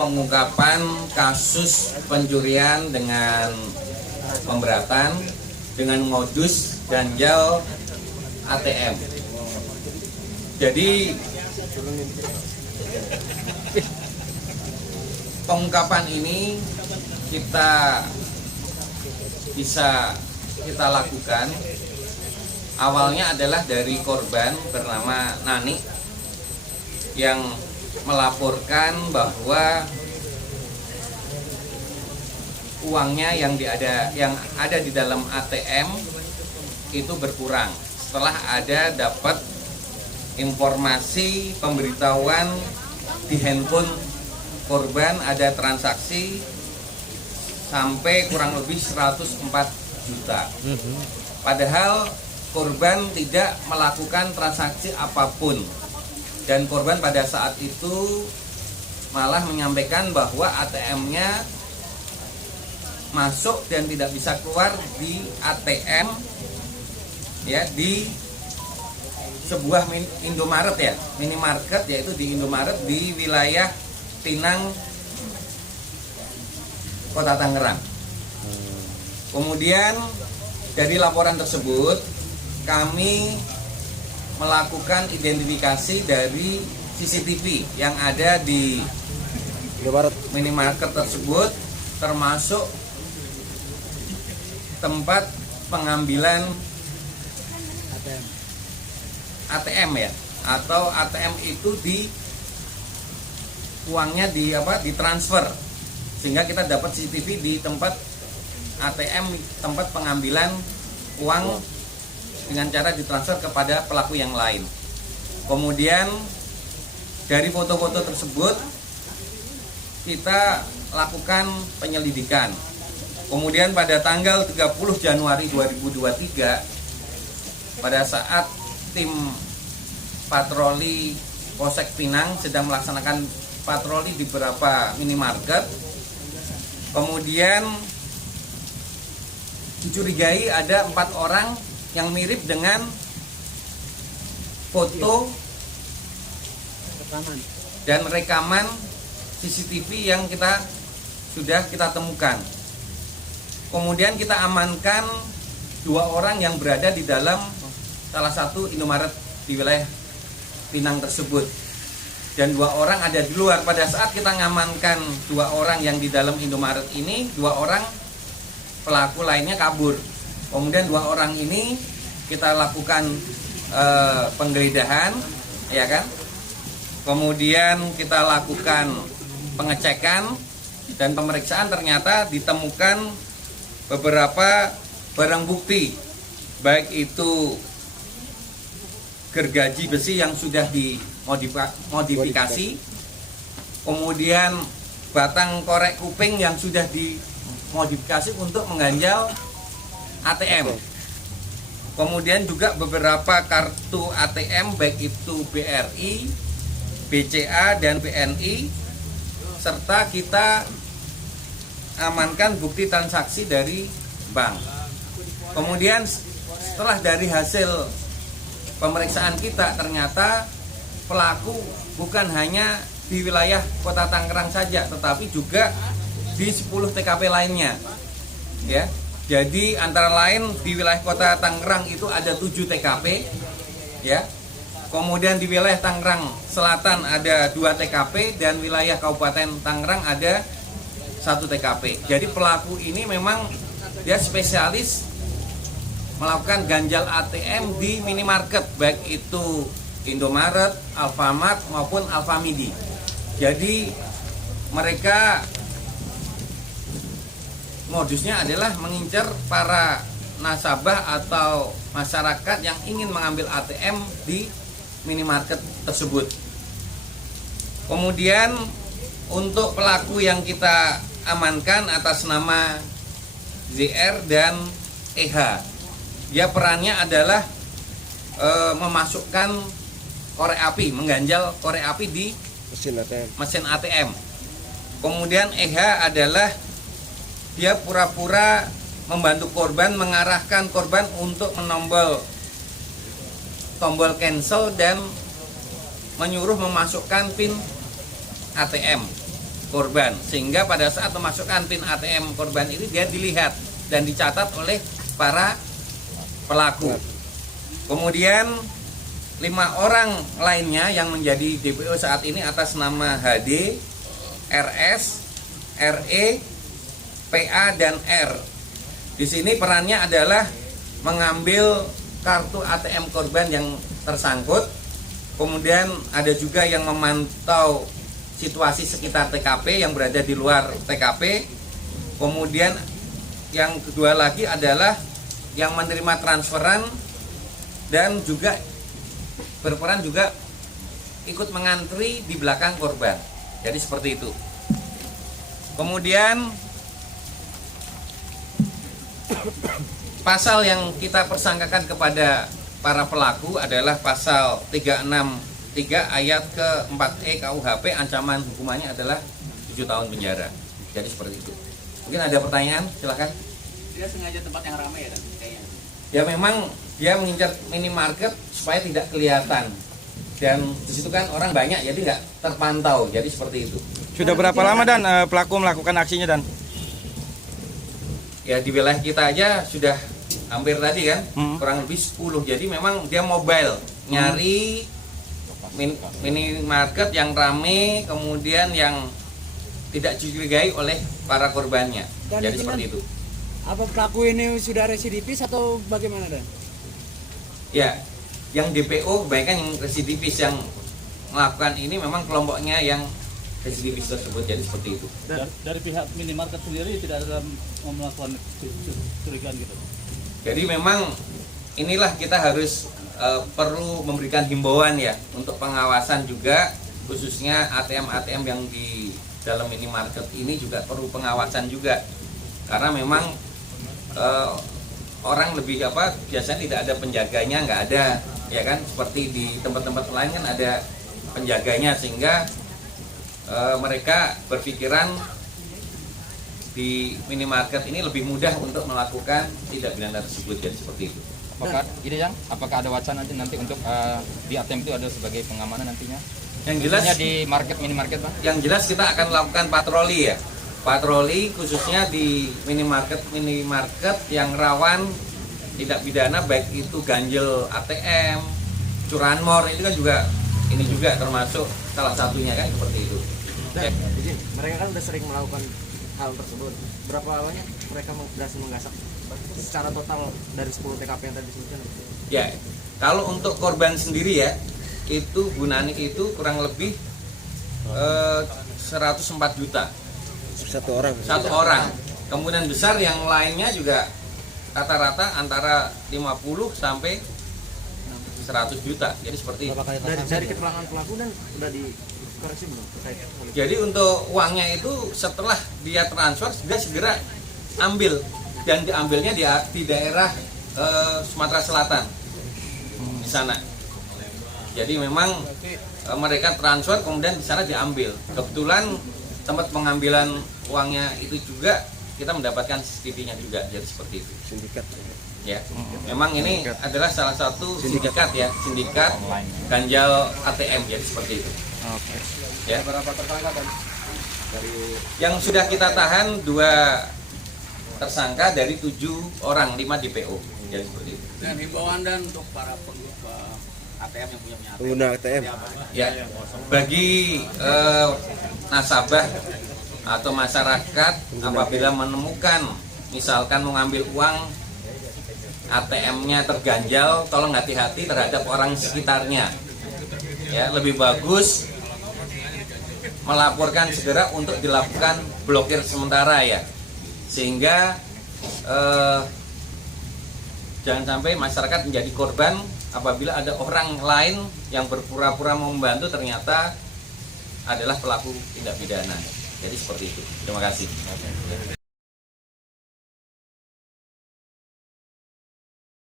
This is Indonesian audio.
Pengungkapan kasus pencurian dengan pemberatan dengan modus ganjal ATM. Jadi pengungkapan ini kita lakukan awalnya adalah dari korban bernama Nani yang melaporkan bahwa uangnya yang ada di dalam ATM itu berkurang setelah ada dapat informasi pemberitahuan di handphone korban ada transaksi sampai kurang lebih 104 juta. Padahal korban tidak melakukan transaksi apapun. Dan korban pada saat itu malah menyampaikan bahwa ATM-nya masuk dan tidak bisa keluar di ATM ya di sebuah Indomaret ya, minimarket, yaitu di Indomaret di wilayah Pinang, Kota Tangerang. Kemudian dari laporan tersebut kami melakukan identifikasi dari CCTV yang ada di minimarket tersebut, termasuk tempat pengambilan ATM ya, atau ATM itu uangnya ditransfer, sehingga kita dapat CCTV di tempat ATM, tempat pengambilan uang dengan cara ditransfer kepada pelaku yang lain. Kemudian dari foto-foto tersebut kita lakukan penyelidikan. Kemudian pada tanggal 30 Januari 2023 pada saat tim patroli Polsek Pinang sedang melaksanakan patroli di beberapa minimarket, kemudian dicurigai ada 4 orang yang mirip dengan foto dan rekaman CCTV yang sudah kita temukan. Kemudian kita amankan 2 orang yang berada di dalam salah satu Indomaret di wilayah Pinang tersebut, dan 2 orang ada di luar. Pada saat kita mengamankan 2 orang yang di dalam Indomaret ini, 2 orang pelaku lainnya kabur. Kemudian 2 orang ini kita lakukan penggeledahan, ya kan? Kemudian kita lakukan pengecekan dan pemeriksaan. Ternyata ditemukan beberapa barang bukti, baik itu gergaji besi yang sudah dimodifikasi, kemudian batang korek kuping yang sudah dimodifikasi untuk mengganjal ATM. Kemudian juga beberapa kartu ATM baik itu BRI, BCA dan BNI, serta kita amankan bukti transaksi dari bank. Kemudian setelah dari hasil pemeriksaan kita, ternyata pelaku bukan hanya di wilayah Kota Tangerang saja, tetapi juga di 10 TKP lainnya ya. Jadi antara lain di wilayah Kota Tangerang itu ada 7 TKP ya. Kemudian di wilayah Tangerang Selatan ada 2 TKP dan wilayah Kabupaten Tangerang ada 1 TKP. Jadi pelaku ini memang dia spesialis melakukan ganjal ATM di minimarket, baik itu Indomaret, Alfamart maupun Alfamidi. Jadi mereka modusnya adalah mengincar para nasabah atau masyarakat yang ingin mengambil ATM di minimarket tersebut. Kemudian untuk pelaku yang kita amankan atas nama ZR dan EH, dia perannya adalah memasukkan korek api, mengganjal korek api di mesin ATM. Kemudian EH adalah dia pura-pura membantu korban, mengarahkan korban untuk menombol tombol cancel dan menyuruh memasukkan PIN ATM. korban, sehingga pada saat memasukkan PIN ATM korban ini dia dilihat dan dicatat oleh para pelaku. Kemudian 5 orang lainnya yang menjadi DPO saat ini atas nama HD, RS, RE, PA, dan R. Di sini perannya adalah mengambil kartu ATM korban yang tersangkut. Kemudian ada juga yang memantau situasi sekitar TKP yang berada di luar TKP. Kemudian yang kedua lagi adalah yang menerima transferan dan juga berperan juga ikut mengantri di belakang korban. Jadi seperti itu. Kemudian pasal yang kita persangkakan kepada para pelaku adalah pasal 363 ayat ke-4E KUHP, ancaman hukumannya adalah 7 tahun penjara. Jadi seperti itu. Mungkin ada pertanyaan, silakan. Dia sengaja tempat yang ramai ya kan? Kayaknya. Ya memang dia mengincar minimarket supaya tidak kelihatan, dan di situ kan orang banyak jadi nggak terpantau, jadi seperti itu. Sudah berapa lama Dan pelaku melakukan aksinya Dan? Ya di wilayah kita aja sudah hampir tadi kan, kurang lebih 10. Jadi memang dia mobile nyari minimarket yang rame, kemudian yang tidak dicurigai oleh para korbannya. Dan jadi seperti itu. Apa pelaku ini sudah residivis atau bagaimana Dan? Ya, yang DPO kebanyakan yang residivis, yang melakukan ini memang kelompoknya yang residivis tersebut, jadi seperti itu. Dari pihak minimarket sendiri tidak ada melakukan curigaan gitu. Jadi memang inilah kita harus perlu memberikan himbauan ya untuk pengawasan juga, khususnya ATM-ATM yang di dalam minimarket ini juga perlu pengawasan juga, karena memang orang lebih biasanya tidak ada penjaganya, nggak ada ya kan, seperti di tempat-tempat lain kan ada penjaganya, sehingga mereka berpikiran di minimarket ini lebih mudah untuk melakukan tindak pidana tersebut, jadi seperti itu. Apakah ada wacana nanti untuk di ATM itu ada sebagai pengamanan nantinya? Yang jelas di minimarket Bang? Yang jelas kita akan melakukan patroli ya. Patroli khususnya di minimarket yang rawan tindak pidana, baik itu ganjel ATM, curanmor, itu kan juga ini juga termasuk salah satunya kan, seperti itu. Dan, mereka kan udah sering melakukan hal tersebut. Berapa awalnya mereka berhasil menggasak secara total dari 10 TKP yang tadi disebutkan? Ya, kalau untuk korban sendiri ya, itu Bu Nani itu kurang lebih 104 juta. Satu orang. Kemudian besar yang lainnya juga rata-rata antara 50 sampai 100 juta. Jadi seperti itu. Dari keterangan pelaku dan udah dikoreksi belum? Jadi untuk uangnya itu setelah dia transfer dia segera ambil, dan diambilnya di daerah Sumatera Selatan di sana. Jadi memang mereka transfer kemudian di sana diambil. Kebetulan tempat pengambilan uangnya itu juga kita mendapatkan CCTV-nya juga, jadi seperti itu. Sindikat. Ya, memang ini adalah salah satu sindikat ya, sindikat ganjal ATM, jadi seperti itu. Oke. Ya. Berapa tersangka kan? Yang sudah kita tahan 2 tersangka dari 7 orang, 5 DPO, jadi seperti itu. Dan himbauan dan untuk para pengguna ATM yang punya ATM. Pengguna ATM. Ya, bagi nasabah atau masyarakat apabila menemukan misalkan mengambil uang ATM-nya terganjal, tolong hati-hati terhadap orang sekitarnya. Ya, lebih bagus melaporkan segera untuk dilakukan blokir sementara ya, sehingga jangan sampai masyarakat menjadi korban apabila ada orang lain yang berpura-pura membantu ternyata adalah pelaku tindak pidana. Jadi seperti itu. Terima kasih.